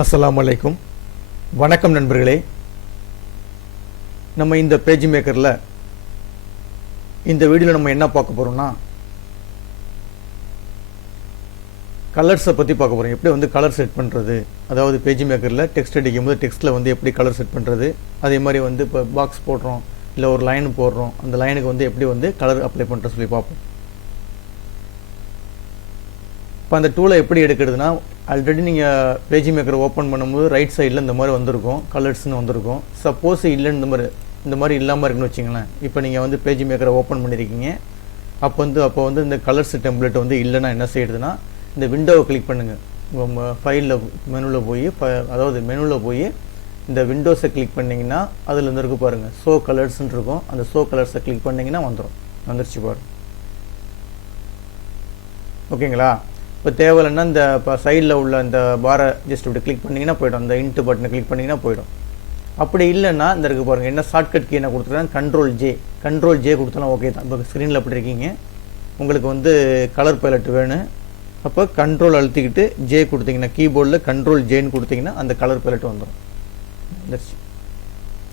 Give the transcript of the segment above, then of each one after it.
அஸ்ஸலாமு அலைக்கும். வணக்கம் நண்பர்களே. நம்ம இந்த பேஜ் மேக்கரில் இந்த வீடியோவில் நம்ம என்ன பார்க்க போகிறோம்னா, கலர்ஸை பற்றி பார்க்க போகிறோம். எப்படி வந்து கலர் செட் பண்ணுறது, அதாவது பேஜ் மேக்கரில் டெக்ஸ்ட் அடிக்கும்போது டெக்ஸ்ட்டில் வந்து எப்படி கலர் செட் பண்ணுறது, அதே மாதிரி வந்து இப்போ பாக்ஸ் போடுறோம் இல்லை ஒரு லைன் போடுறோம், அந்த லைனுக்கு வந்து எப்படி வந்து கலர் அப்ளை பண்ணுறது சொல்லி பார்ப்போம். இப்போ அந்த டூலை எப்படி எடுக்கிறதுனா, ஆல்ரெடி நீங்கள் பேஜ் மேக்கரை ஓப்பன் பண்ணும்போது ரைட் சைடில் இந்த மாதிரி வந்திருக்கும், கலர்ஸ்னு வந்திருக்கும். சப்போஸ் இல்லைன்னு இந்த மாதிரி இல்லாமல் இருக்குன்னு வச்சிங்களேன். இப்போ நீங்கள் வந்து பேஜ் மேக்கரை ஓப்பன் பண்ணியிருக்கீங்க, அப்போ வந்து இந்த கலர்ஸ் டெம்ப்ளேட் வந்து இல்லைன்னா என்ன செய்யுதுன்னா, இந்த விண்டோவை கிளிக் பண்ணுங்கள். உங்கள் ஃபைலில் மெனுவில் போய் இந்த விண்டோஸை கிளிக் பண்ணிங்கன்னா அதில் இருந்து இருக்கு பாருங்கள், ஷோ கலர்ஸ்ன்னு இருக்கும். அந்த ஷோ கலர்ஸை கிளிக் பண்ணிங்கன்னா வந்துருச்சு பாருங்கள். ஓகேங்களா? இப்போ தேவையில்லைன்னா இந்த இப்போ சைடில் உள்ள அந்த பாரை ஜஸ்ட் இப்படி கிளிக் பண்ணிங்கன்னா போய்டும். அந்த இன்ட்டு பட்டனை கிளிக் பண்ணிங்கன்னா போய்டும். அப்படி இல்லைன்னா இந்த இருக்குது பாருங்கள், என்ன ஷார்ட்கட் கீ என்ன கொடுத்துருக்காங்க, கண்ட்ரோல் ஜே கொடுத்தாலும் ஓகே தான். இப்போ ஸ்க்ரீனில் அப்படி இருக்கீங்க, உங்களுக்கு வந்து கலர் பேலட் வேணும். அப்போ கண்ட்ரோல் அழுத்திக்கிட்டு ஜே கொடுத்தீங்கன்னா, கீபோர்டில் கண்ட்ரோல் ஜேன்னு கொடுத்தீங்கன்னா அந்த கலர் பேலட் வந்துடும்.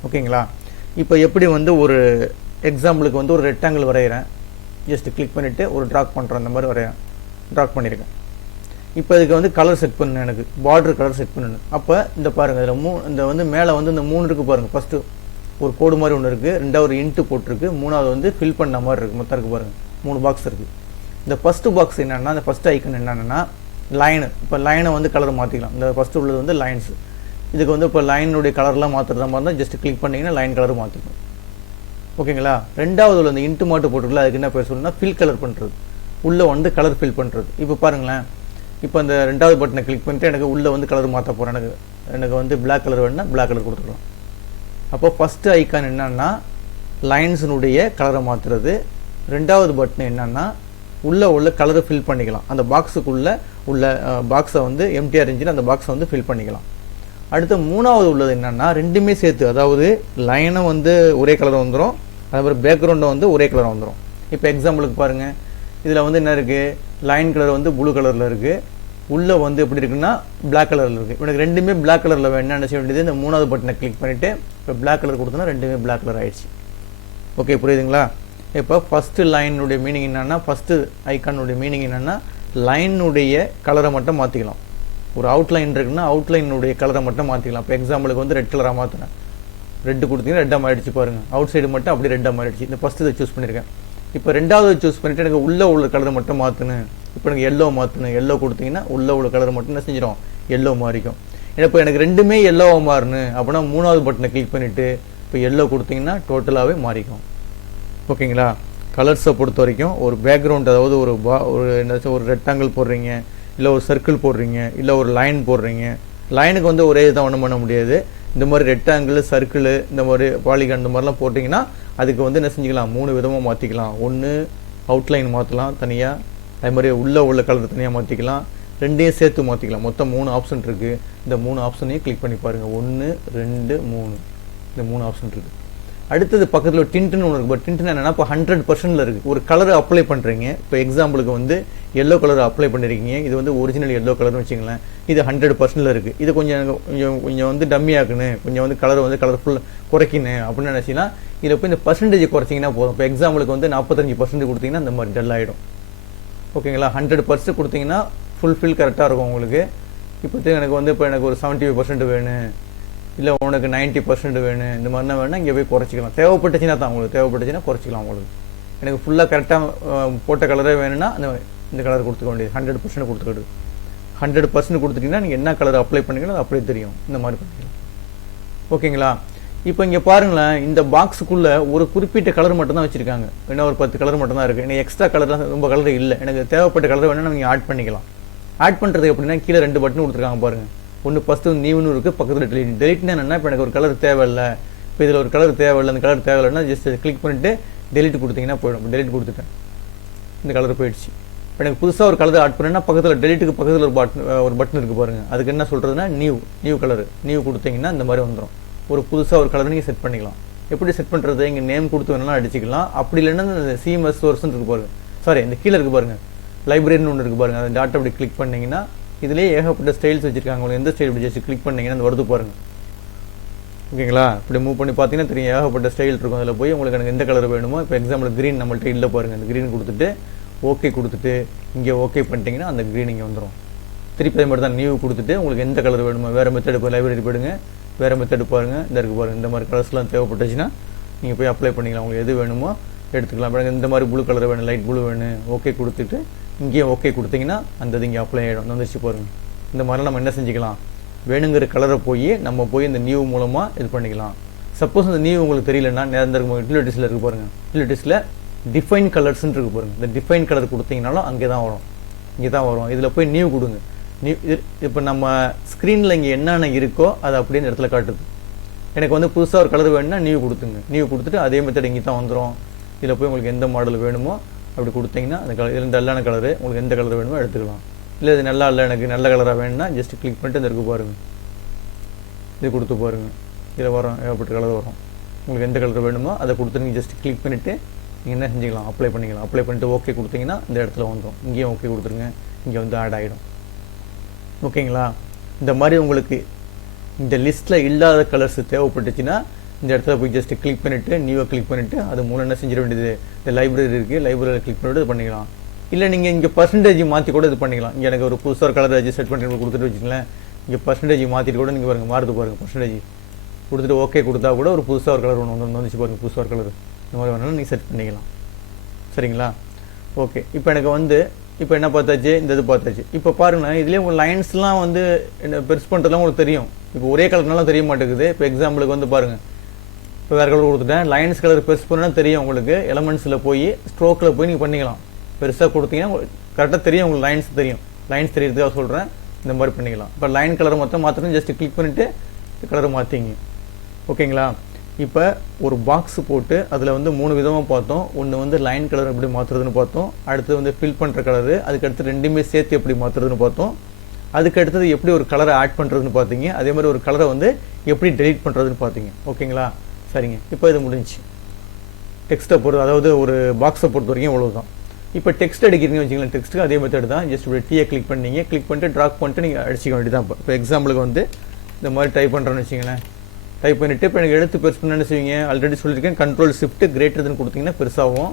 ஓகேங்களா? இப்போ எப்படி வந்து ஒரு எக்ஸாம்பிளுக்கு வந்து ஒரு ரெக்டாங்கிள் வரைகிறேன், ஜஸ்ட் கிளிக் பண்ணிவிட்டு ஒரு ட்ராக் பண்ணுறேன். அந்த மாதிரி ட்ராக் பண்ணியிருக்கேன். இப்போ இதுக்கு வந்து கலர் செட் பண்ணணும், எனக்கு பார்டர் கலர் செட் பண்ணணும். அப்போ இந்த பாருங்கள், இதில் இந்த வந்து மேலே வந்து இந்த 3 இருக்குது பாருங்கள். ஃபஸ்ட்டு ஒரு கோடு மாதிரி ஒன்று இருக்குது, ரெண்டாவது இன்ட்டு போட்டிருக்கு, மூணாவது வந்து ஃபில் பண்ண மாதிரி இருக்குது. மொத்தம் இருக்குது பாருங்கள், 3 பாக்ஸ் இருக்குது. இந்த ஃபஸ்ட்டு பாக்ஸ் என்னென்னா, இந்த ஃபஸ்ட் ஐக்கன் என்னென்னா லைனு. இப்போ லைனை வந்து கலர் மாற்றிக்கலாம். இந்த ஃபஸ்ட்டு உள்ளது வந்து லைன்ஸு. இதுக்கு வந்து இப்போ லைனுடைய கலர்லாம் மாற்றுறதா மாதிரி தான் ஜஸ்ட் கிளிக் பண்ணிங்கன்னா லைன் கலர் மாற்றிக்கணும். ஓகேங்களா? ரெண்டாவது உள்ள இந்த இன்ட்டு மாட்டு போட்டுருக்குல, அதுக்கு என்ன பேர் சொல்லணும்னா ஃபில் கலர் பண்ணுறது, உள்ளே வந்து கலர் ஃபில் பண்ணுறது. இப்போ பாருங்களேன், இப்போ அந்த ரெண்டாவது பட்டனை கிளிக் பண்ணிட்டு எனக்கு உள்ளே வந்து கலர் மாற்ற போகிறேன். எனக்கு வந்து பிளாக் கலர் வேணும்னா பிளாக் கலர் கொடுத்துக்கலாம். அப்போ ஃபஸ்ட்டு ஐக்கான் என்னன்னா லைன்ஸினுடைய கலரை மாற்றுறது. ரெண்டாவது பட்டன் என்னன்னா உள்ள கலரை ஃபில் பண்ணிக்கலாம். அந்த பாக்ஸுக்குள்ளே உள்ள பாக்ஸை வந்து எம்டிஆர் இருந்துச்சுன்னா அந்த பாக்ஸை வந்து ஃபில் பண்ணிக்கலாம். அடுத்து மூணாவது உள்ளது என்னன்னா ரெண்டுமே சேர்த்து, அதாவது லைனை வந்து ஒரே கலர் வந்துடும், அதே மாதிரி பேக்ரவுண்டை வந்து ஒரே கலர் வந்துடும். இப்போ எக்ஸாம்பிளுக்கு பாருங்கள், இதில் வந்து என்ன இருக்குது, லைன் கலர் வந்து ப்ளூ கலரில் இருக்குது, உள்ளே வந்து எப்படி இருக்குன்னா பிளாக் கலரில் இருக்குது. எனக்கு ரெண்டுமே பிளாக் கலரில் வேணும். என்ன செய்ய வேண்டியது, இந்த மூணாவது பட்டனை கிளிக் பண்ணிவிட்டு இப்போ பிளாக் கலர் கொடுத்தோன்னா ரெண்டுமே பிளாக் கலர் ஆகிடுச்சு. ஓகே, புரியுதுங்களா? இப்போ ஃபஸ்ட்டு லைனுடைய மீனிங் என்னென்னா, ஃபஸ்ட்டு ஐக்கானுடைய மீனிங் என்னென்னா லைனுடைய கலரை மட்டும் மாற்றிக்கலாம். ஒரு அவுட்லைன் இருக்குன்னா அவுட்லைனுடைய கலரை மட்டும் மாற்றிக்கலாம். இப்போ எக்ஸாம்பிளுக்கு வந்து ரெட் கலராக மாற்றினேன், ரெட்டு கொடுத்தீங்கன்னா ரெட்டாக மாறிடுச்சு பாருங்கள். அவுட் சைடு மட்டும் அப்படியே ரெட்டாக மாறிடுச்சு. இந்த ஃபஸ்ட்டு இதை சூஸ் பண்ணியிருக்கேன். இப்போ ரெண்டாவது சூஸ் பண்ணிவிட்டு எனக்கு உள்ள கலர் மட்டும் மாற்றணும். இப்போ எனக்கு எல்லோ மாற்றணும். எல்லோ கொடுத்தீங்கன்னா உள்ள கலர் மட்டும் என்ன செஞ்சிடும், எல்லோ மாறிக்கும். இப்போ எனக்கு ரெண்டுமே எல்லோவாக மாறணும் அப்படின்னா மூணாவது பட்டனை கிளிக் பண்ணிவிட்டு இப்போ எல்லோ கொடுத்தீங்கன்னா டோட்டலாகவே மாறிக்கும். ஓகேங்களா? கலர்ஸை பொறுத்த வரைக்கும் ஒரு பேக்ரவுண்ட், அதாவது என்னாச்சும் ஒரு ரெக்டாங்கிள் போடுறீங்க, இல்லை ஒரு சர்க்கிள் போடுறீங்க, இல்லை ஒரு லைன் போடுறீங்க. லைனுக்கு வந்து ஒரே இதான் ஒன்றும் பண்ண முடியாது. இந்த மாதிரி ரெக்டாங்கிள், சர்க்கிள், இந்த மாதிரி பாலிகான் இந்த மாதிரிலாம் போட்டிங்கன்னா அதுக்கு வந்து என்ன செஞ்சுக்கலாம், 3 விதமாக மாற்றிக்கலாம். ஒன்று அவுட்லைன் மாற்றலாம் தனியாக, அதே மாதிரி உள்ள கலர் தனியாக மாற்றிக்கலாம், ரெண்டையும் சேர்த்து மாற்றிக்கலாம். மொத்தம் 3 ஆப்ஷன் இருக்குது. இந்த 3 ஆப்ஷனையும் கிளிக் பண்ணி பாருங்கள். 1 2 3 இந்த 3 ஆப்ஷன் இருக்குது. அடுத்தது பக்கத்தில் ஒரு டிண்ட்டுன்னு ஒன்று இருக்குது. பட் டிண்ட்டுன்னு என்னென்னா இப்போ 100% இருக்குது. ஒரு கலரை அப்ளை பண்ணுறீங்க. இப்போ எக்ஸாம்பிளுக்கு வந்து எல்லோ கலர் அப்ளை பண்ணியிருக்கீங்க. இது வந்து ஒரிஜினல் எல்லோ கலர்னு வச்சுங்களேன். இது 100% இருக்குது. இது கொஞ்சம் வந்து டம்மியாக்குன்னு, கொஞ்சம் வந்து கலர் வந்து கலர்ஃபுல் குறைக்கணும் அப்படின்னு நினச்சிங்கன்னா இதில் போய் இந்த பர்சன்டேஜ் குறைச்சிங்கன்னா போதும். இப்போ எக்ஸாம்பிளுக்கு வந்து 45% கொடுத்தீங்கன்னா இந்த மாதிரி டல் ஆகிடும். ஓகேங்களா? 100% கொடுத்தீங்கன்னா ஃபுல்ஃபில் கரெக்டாக இருக்கும் உங்களுக்கு. இப்போ எனக்கு வந்து இப்போ எனக்கு ஒரு 75% வேணும், இல்லை உனக்கு 90% வேணும், இந்த மாதிரினா வேணும்னா இங்கே போய் குறைச்சிக்கலாம். தேவைப்பட்டுச்சுன்னா தான், உங்களுக்கு தேவைப்பட்டுச்சுன்னா குறைச்சிக்கலாம். உங்களுக்கு எனக்கு ஃபுல்லாக கரெக்டாக போட்ட கலரே வேணும்னா இந்த கலர் கொடுத்துக்க வேண்டியது. 100% கொடுத்துக்கிட்டு 100% கொடுத்துட்டிங்கன்னா நீங்கள் என்ன கலர் அப்ளை பண்ணிக்கலாம் அது அப்படியே தெரியும். இந்த மாதிரி பண்ணிக்கலாம். ஓகேங்களா? இப்போ இங்கே பாருங்களேன், இந்த பாக்ஸுக்குள்ளே ஒரு குறிப்பிட்ட கலர் மட்டும் தான் வச்சுருக்காங்க. இன்னும் ஒரு 10 கலர் மட்டும் தான் இருக்குது. எனக்கு எக்ஸ்ட்ரா கலர்லாம் ரொம்ப கலர் இல்லை. எனக்கு தேவைப்பட்ட கலர் வேணும்னா நீங்கள் ஆட் பண்ணிக்கலாம். ஆட் பண்ணுறதுக்கு எப்படின்னா கீழே 2 பட்டன் கொடுத்துருக்காங்க பாருங்கள். ஒன்று ஃபஸ்ட்டு நியூன்னு இருக்குது, பக்கத்தில் டெலிட்னா என்னென்னா, இப்போ எனக்கு ஒரு கலர் தேவையில்லை, இப்போ இதில் ஒரு கலர் தேவையில்லை, அந்த கலர் தேவையில்லைன்னா ஜஸ்ட் கிளிக் பண்ணிவிட்டு டெலிட் கொடுத்தீங்கன்னா போய்டும். டெலிட் கொடுத்துட்டேன், இந்த கலர் போயிடுச்சு. இப்போ எனக்கு புதுசாக ஒரு கலர் ஆட் பண்ணேன்னா பக்கத்தில் டெலிட்டுக்கு பக்கத்தில் ஒரு பட்டன் இருக்குது பாருங்கள். அதுக்கு என்ன சொல்கிறதுனா நியூ கலர் கொடுத்தீங்கன்னா இந்த மாதிரி வந்துடும். ஒரு புதுசாக ஒரு கலர் நீங்கள் செட் பண்ணிக்கலாம். எப்படி செட் பண்ணுறது, இங்கே நேம் கொடுத்து வேணாலும் அடிச்சிக்கலாம். அப்படி இல்லைன்னா இந்த சிஎம்எஸ் சோர்ஸ்ன்னு இருக்குது பாருங்கள், சாரி இந்த கீழே இருக்குது பாருங்கள், லைப்ரரின்னு ஒன்று இருக்குது பாருங்கள். அந்த டாட்டை அப்படி கிளிக் பண்ணிங்கன்னா இதிலே ஏகப்பட்ட ஸ்டைல்ஸ் வச்சுருக்காங்க. உங்களுக்கு எந்த ஸ்டைல் ஜஸ்ட் கிளிக் பண்ணிங்கன்னா அந்த வருது பாருங்கள். ஓகேங்களா? இப்படி மூவ் பண்ணி பார்த்தீங்கன்னா தெரியும், ஏகப்பட்ட ஸ்டைல் இருக்கும். அதில் போய் உங்களுக்கு எனக்கு எந்த கலர் வேணுமோ, இப்போ எக்ஸாம்பிள் க்ரீன் நம்மள்ட்ட இல்லை பாருங்கள், அந்த க்ரீன் கொடுத்துட்டு ஓகே கொடுத்துட்டு இங்கே ஓகே பண்ணிட்டீங்கன்னா அந்த க்ரீன் இங்கே வந்துடும். திருப்பி அதே மாதிரி தான் நியூ கொடுத்துட்டு உங்களுக்கு எந்த கலர் வேணுமோ, வேறு மெத்தட் இப்போ லைப்ரரி போயிடுங்க, வேறு மெத்தட் பாருங்கள், இந்த இருக்குது பாருங்கள். இந்த மாதிரி கலர்ஸ்லாம் தேவைப்பட்டுச்சுன்னா நீங்கள் போய் அப்ளை பண்ணிக்கலாம். உங்களுக்கு எது வேணுமோ எடுத்துக்கலாம். இப்போ இந்த மாதிரி ப்ளூ கலர் வேணும், லைட் ப்ளூ வேணும், ஓகே கொடுத்துட்டு இங்கேயும் ஓகே கொடுத்தீங்கன்னா அந்த இது இங்கே அப்ளை ஆகிடும். வந்துச்சு பாருங்கள். இந்த மாதிரிலாம் நம்ம என்ன செஞ்சுக்கலாம், வேணுங்கிற கலரை நம்ம போய் இந்த நியூ மூலமாக இது பண்ணிக்கலாம். சப்போஸ் அந்த நியூ உங்களுக்கு தெரியலன்னா நேரம் யூட்டிலிட்டிஸில் இருக்குது பாருங்கள், யூட்டிலிட்டிஸில் டிஃபைன் கலர்ஸ்ன்னு இருக்குது பாருங்கள். இந்த டிஃபைன் கலர் கொடுத்தீங்கனாலும் அங்கே தான் வரும், இங்கே தான் வரும். இதில் போய் நியூ கொடுங்க. நியூ இப்போ நம்ம ஸ்க்ரீனில் இங்கே என்னென்ன இருக்கோ அதை அப்படியே இந்த இடத்துல காட்டுது. எனக்கு வந்து புதுசாக ஒரு கலர் வேணும்னா நியூ கொடுத்துங்க. நியூ கொடுத்துட்டு அதே மெத்தட் இங்கே தான் வந்துடும். இதில் போய் உங்களுக்கு எந்த மாடல் வேணுமோ அப்படி கொடுத்தீங்கன்னா அந்த கலர், இதில் டல்லான கலரு உங்களுக்கு எந்த கலர் வேணுமோ எடுத்துக்கலாம். இல்லை இது நல்லா இல்லை, எனக்கு நல்ல கலராக வேணும்னா ஜஸ்ட் கிளிக் பண்ணிட்டு இந்த இருக்கு பாருங்கள், இது கொடுத்து பாருங்கள். இதில் வரும் ஏகப்பட்ட கலர் வரும். உங்களுக்கு எந்த கலர் வேணுமோ அதை கொடுத்து நீங்கள் ஜஸ்ட் கிளிக் பண்ணிவிட்டு நீங்கள் என்ன செஞ்சுக்கலாம், அப்ளை பண்ணிக்கலாம். அப்ளை பண்ணிட்டு ஓகே கொடுத்தீங்கன்னா இந்த இடத்துல வந்துடும். இங்கேயும் ஓகே கொடுத்துருங்க, இங்கே வந்து ஆட் ஆகிடும். ஓகேங்களா? இந்த மாதிரி உங்களுக்கு இந்த லிஸ்ட்டில் இல்லாத கலர்ஸ் தேவைப்பட்டுச்சுன்னா இந்த இடத்துல போய் ஜஸ்ட் கிளிக் பண்ணிவிட்டு நியூவை கிளிக் பண்ணிவிட்டு அது மூலம் என்ன செஞ்சிட வேண்டியது, இந்த லைப்ரரி இருக்குது, லைப்ரரியில் கிளிக் பண்ணிவிட்டு இது பண்ணிக்கலாம். இல்லை நீங்கள் இங்கே பர்சன்டேஜ் மாற்றி கூட இது பண்ணிக்கலாம். இங்கே எனக்கு ஒரு புதுசாக கலர் செட் பண்ணி கொடுத்துட்டு வச்சுக்கலாம். இங்கே பர்சன்டேஜ் மாற்றிட்டு கூட நீங்கள் பாருங்கள், மாறுது பாருங்கள். பர்சன்டேஜ் கொடுத்துட்டு ஓகே கொடுத்தா கூட ஒரு புதுசாக ஒரு கலர் ஒன்று வந்துச்சு பாருங்கள், புதுசாக ஒரு கலர். இந்த மாதிரி வேணாலும் நீங்கள் செட் பண்ணிக்கலாம். சரிங்களா? ஓகே. இப்போ எனக்கு வந்து இப்போ என்ன பார்த்தாச்சு, இந்த இது பார்த்தாச்சு. இப்போ பாருங்கள், இதுலேயே உங்கள் லைன்ஸ்லாம் வந்து என்ன பெருசு பண்ணுறதுலாம் உங்களுக்கு தெரியும். இப்போ ஒரே கலர்னாலும் தெரிய மாட்டேங்குது. இப்போ எக்ஸாம்பிளுக்கு வந்து பாருங்கள், இப்போ வேறு கலர் கொடுத்துட்டேன். லைன்ஸ் கலர் பெருசு பண்ணால் தெரியும் உங்களுக்கு. எலமெண்ட்ஸில் போய் ஸ்ட்ரோக்கில் போய் நீங்கள் பண்ணிக்கலாம். பெருசாக கொடுத்தீங்கன்னா கரெக்டாக தெரியும், உங்களுக்கு லைன்ஸ் தெரியும். லைன்ஸ் தெரியறதுக்காக சொல்கிறேன், இந்த மாதிரி பண்ணிக்கலாம். இப்போ லைன் கலர் மொத்தம் மாற்றணும், ஜஸ்ட் கிளிக் பண்ணிவிட்டு கலரை மாற்றிங்க. ஓகேங்களா? இப்போ ஒரு பாக்ஸ் போட்டு அதில் வந்து 3 விதமாக பார்த்தோம். ஒன்று வந்து லைன் கலர் எப்படி மாற்றுறதுன்னு பார்த்தோம். அடுத்தது வந்து ஃபில் பண்ணுற கலரு, அதுக்கடுத்து ரெண்டுமே சேர்த்து எப்படி மாற்றுறதுன்னு பார்த்தோம். அதுக்கு அடுத்தது எப்படி ஒரு கலரை ஆட் பண்ணுறதுன்னு பார்த்தீங்க. அதே மாதிரி ஒரு கலரை வந்து எப்படி டெலீட் பண்ணுறதுன்னு பார்த்தீங்க. ஓகேங்களா? சரிங்க. இப்போ இது முடிஞ்சு. டெக்ஸ்ட்டை பொறுத்து, அதாவது ஒரு பாக்ஸை பொறுத்த வரைக்கும் அவ்வளோதான். இப்போ டெக்ஸ்ட் அடிக்கிறீங்கன்னு வச்சுக்கலாம், டெக்ஸ்ட்டுக்கு அதே மெத்தட் தான். ஜஸ்ட் இப்படி டீயை கிளிக் பண்ணிங்க, கிளிக் பண்ணிட்டு ட்ராக் பண்ணிட்டு நீங்கள் அடிச்சிக்க வேண்டியதான். இப்போ எக்ஸாம்பிளுக்கு வந்து இந்த மாதிரி டைப் பண்ணுறேன்னு வச்சிங்களேன். டைப் பண்ணிவிட்டு இப்போ எனக்கு எழுத்து பெருசு பண்ண என்ன செய்வீங்க, ஆல்ரெடி சொல்லியிருக்கேன், கண்ட்ரோல் ஷிஃப்ட் கிரேட்டர்னு கொடுத்தீங்கன்னா பெருசாகும்.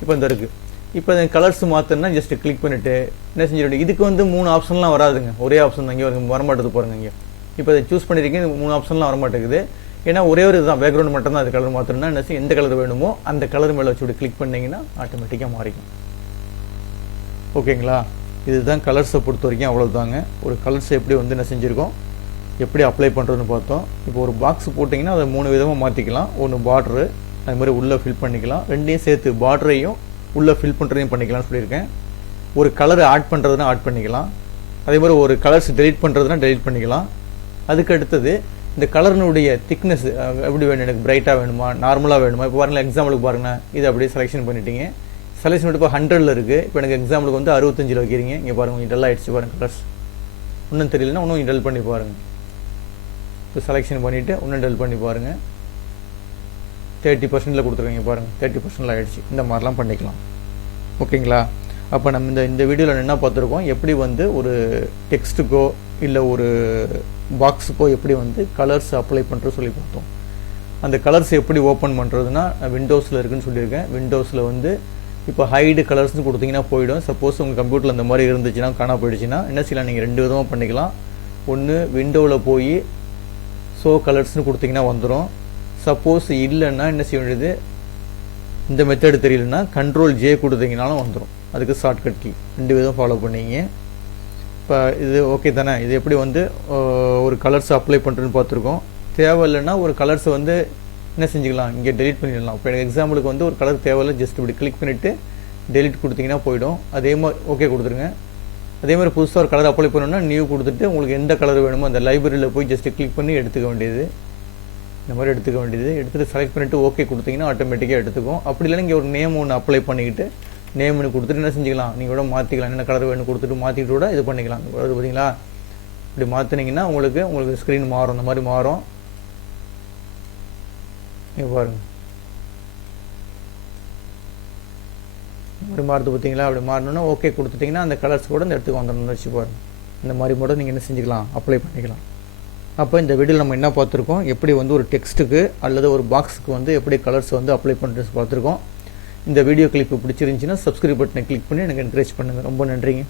இப்போ இந்த இருக்குது. இப்போ இந்த கலர்ஸ் மாற்றணும்னா ஜஸ்ட் கிளிக் பண்ணிவிட்டு என்ன செஞ்சிடும். இதுக்கு வந்து 3 ஆப்ஷன்லாம் வராதுங்க, ஒரே ஆப்ஷன் தான். இங்கே வரமாட்டது பாருங்க. இங்கே இப்போ இதை சூஸ் பண்ணியிருக்கீங்க, 3 ஆப்ஷன்லாம் வரமாட்டேங்குது. ஏன்னா ஒரே ஒரு இதுதான், பேக்ரவுண்ட் மட்டும் தான். அது கலர் மாற்றணும்னா என்ன செய்யும், எந்த கலர் வேணுமோ அந்த கலர் மேலே வச்சு இப்படி கிளிக் பண்ணிங்கன்னா ஆட்டோமேட்டிக்காக மாறிக்கும். ஓகேங்களா? இதுதான் கலர்ஸை பொறுத்த வரைக்கும் அவ்வளோதாங்க. ஒரு கலர்ஸை எப்படி வந்து என்ன செஞ்சுருக்கோம், எப்படி அப்ளை பண்ணுறதுன்னு பார்த்தோம். இப்போ ஒரு பாக்ஸ் போட்டிங்கன்னா அதை 3 விதமாக மாற்றிக்கலாம். ஒன்று பார்டரு, அது மாதிரி உள்ளே ஃபில் பண்ணிக்கலாம். ரெண்டையும் சேர்த்து பார்டரையும் உள்ளே ஃபில் பண்ணுறதையும் பண்ணிக்கலாம்னு சொல்லியிருக்கேன். ஒரு கலர் ஆட் பண்ணுறதுனா ஆட் பண்ணிக்கலாம். அதே மாதிரி ஒரு கலர்ஸ் டெலீட் பண்ணுறதுனா டெலீட் பண்ணிக்கலாம். அதுக்கு அடுத்தது இந்த கலர்னுடைய திக்னஸ் எப்படி வேணும், எனக்கு பிரைட்டாக வேணுமா, நார்மலாக வேணுமா. இப்போ பாருங்கள், எக்ஸாம்பிளுக்கு பாருங்கள், இதை அப்படியே செலெக்ஷன் பண்ணிட்டீங்க. செலெக்ஷன் பண்ணிட்டு இப்போ 100ல் இருக்குது. இப்போ எனக்கு எக்ஸாம்பிளுக்கு வந்து 65ல் வைக்கிறீங்க. இங்கே பாருங்கள், கொஞ்சம் டல் ஆகிடுச்சு பாருங்கள் கலர்ஸ். இன்னும் தெரியலன்னா இன்னும் டல் பண்ணி பாருங்கள். இப்போ செலெக்ஷன் பண்ணிவிட்டு இன்னும் டல் பண்ணி பாருங்கள். 30% கொடுத்துருக்கீங்க பாருங்கள், 30% ஆகிடுச்சு. இந்த மாதிரிலாம் பண்ணிக்கலாம். ஓகேங்களா? அப்போ நம்ம இந்த வீடியோவில் என்ன பார்த்துருக்கோம், எப்படி வந்து ஒரு டெக்ஸ்ட்டுக்கோ இல்லை ஒரு பாக்ஸுக்கோ எப்படி வந்து கலர்ஸ் அப்ளை பண்ணுறது சொல்லி பார்த்தோம். அந்த கலர்ஸ் எப்படி ஓப்பன் பண்ணுறதுனா விண்டோஸில் இருக்குதுன்னு சொல்லியிருக்கேன். விண்டோஸில் வந்து இப்போ ஹைடு கலர்ஸ்னு கொடுத்தீங்கன்னா போயிடும். சப்போஸ் உங்கள் கம்ப்யூட்டரில் இந்த மாதிரி இருந்துச்சுன்னா, காணா போயிடுச்சுன்னா என்ன செய்யலாம், நீங்கள் 2 விதமாக பண்ணிக்கலாம். ஒன்று விண்டோவில் போய் ஷோ கலர்ஸ்னு கொடுத்தீங்கன்னா வந்துடும். சப்போஸ் இல்லைன்னா என்ன செய்ய வேண்டியது, இந்த மெத்தடு தெரியலன்னா கண்ட்ரோல் J கொடுத்தீங்கனாலும் வந்துடும். அதுக்கு ஷார்ட்கட் கீ 2 விதம் ஃபாலோ பண்ணிங்க. இப்போ இது ஓகே தானே. இது எப்படி வந்து ஒரு கலர்ஸ் அப்ளை பண்ணுறதுன்னு பார்த்துருக்கோம். தேவையில்லைன்னா ஒரு கலர்ஸை வந்து என்ன செஞ்சுக்கலாம், இங்கே டெலிட் பண்ணிடலாம். இப்போ எனக்கு எக்ஸாம்பிளுக்கு வந்து ஒரு கலர் தேவையில்லை, ஜஸ்ட் இப்படி கிளிக் பண்ணிவிட்டு டெலிட் கொடுத்தீங்கன்னா போயிடும். அதே மாதிரி ஓகே கொடுத்துருங்க. அதே மாதிரி புதுசாக ஒரு கலர் அப்ளை பண்ணணும்னா நியூ கொடுத்துட்டு உங்களுக்கு எந்த கலர் வேணுமோ அந்த லைப்ரரியில் போய் ஜஸ்ட் கிளிக் பண்ணி எடுத்துக்க வேண்டியது. இந்த மாதிரி எடுத்துக்க வேண்டியது. எடுத்துகிட்டு செலக்ட் பண்ணிவிட்டு ஓகே கொடுத்தீங்கன்னா ஆட்டோமேட்டிக்காக எடுத்துக்கும். அப்படி இல்லைன்னா இங்கே ஒரு நேம் ஒன்று அப்ளை பண்ணிக்கிட்டு நேம்னு கொடுத்துட்டு என்ன செஞ்சுக்கலாம், நீங்கள் கூட மாற்றிக்கலாம். என்ன கலர் வேணும் கொடுத்துட்டு மாற்றிட்டு கூட இது பண்ணிக்கலாம். அது பார்த்தீங்களா, இப்படி மாற்றினீங்கன்னா உங்களுக்கு ஸ்க்ரீன் மாறும். இந்த மாதிரி மாறும். இங்கே பாருங்கள், இப்படி மாறுது பார்த்தீங்களா. அப்படி மாறணுன்னா ஓகே கொடுத்துட்டிங்கன்னா அந்த கலர்ஸ் கூட இந்த இடத்துக்கு வந்துடணும்னு வச்சு பாருங்கள். இந்த மாதிரி கூட நீங்கள் என்ன செஞ்சுக்கலாம், அப்ளை பண்ணிக்கலாம். அப்போ இந்த வீடியோவில் நம்ம என்ன பார்த்துருக்கோம், எப்படி வந்து ஒரு டெக்ஸ்ட்டுக்கு அல்லது ஒரு பாக்ஸுக்கு வந்து எப்படி கலர்ஸ் வந்து அப்ளை பண்ணுறது பார்த்துருக்கோம். இந்த வீடியோ கிளிப்பு பிடிச்சிருந்துச்சின்னா சப்ஸ்கிரைப் பட்டனை கிளிக் பண்ணி எனக்கு என்கரேஜ் பண்ணுங்கள். ரொம்ப நன்றிங்க.